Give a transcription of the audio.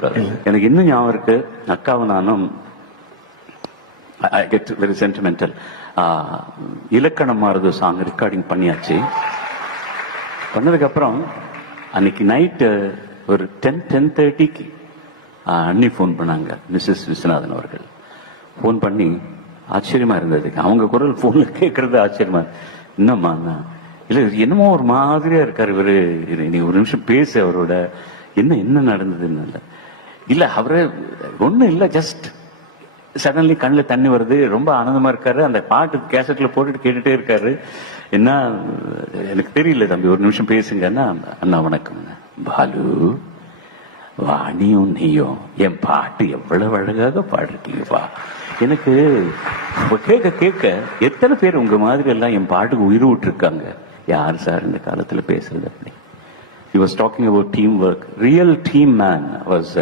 எனக்கு இன்னும் ஞாபகம் இருக்கு. அக்காவும் நானும் ஐ கெட் வெரி சென்டிமெண்டல் இலக்கணம் மாறுது சாங் ரெக்கார்டிங் பண்ணியாச்சு. பண்ணதுக்கப்புறம் அன்னைக்கு நைட்டு ஒரு டென் டென் தேர்ட்டிக்கு அண்ணி ஃபோன் பண்ணாங்க. மிஸ்ஸஸ் விஸ்வநாதன் அவர்கள். ஃபோன் பண்ணி ஆச்சரியமா இருந்தது. அவங்க குரல் ஃபோன்ல கேட்கறது ஆச்சரியமா என்னம்மா நான் என்னமோ ஒரு மாதிரியா இருக்காரு இவரு. இது நீ ஒரு நிமிஷம் பேசு அவரோட. என்ன என்ன நடந்ததுன்னு இல்லை. இல்ல அவரு ஒண்ணும் இல்ல ஜஸ்ட் சடன்லி கண்ணில் தண்ணி வருது ரொம்ப ஆனந்தமா இருக்காரு. அந்த பாட்டு கேசட்ல போட்டுட்டு கேட்டுட்டே இருக்காரு. என்ன எனக்கு தெரியல தம்பி ஒரு நிமிஷம் பேசுங்கன்னா அண்ணா வணக்கம். பாலு வாணியும் நீயும் என் பாட்டு எவ்வளவு அழகாக பாடுறீங்கப்பா எனக்கு கேட்க கேட்க எத்தனை பேர் உங்க மாதிரி எல்லாம் என் பாட்டுக்கு உயிர் விட்டுருக்காங்க? யார் சார் இந்த காலத்துல பேசுறது அப்படி? He was talking about team work real team man was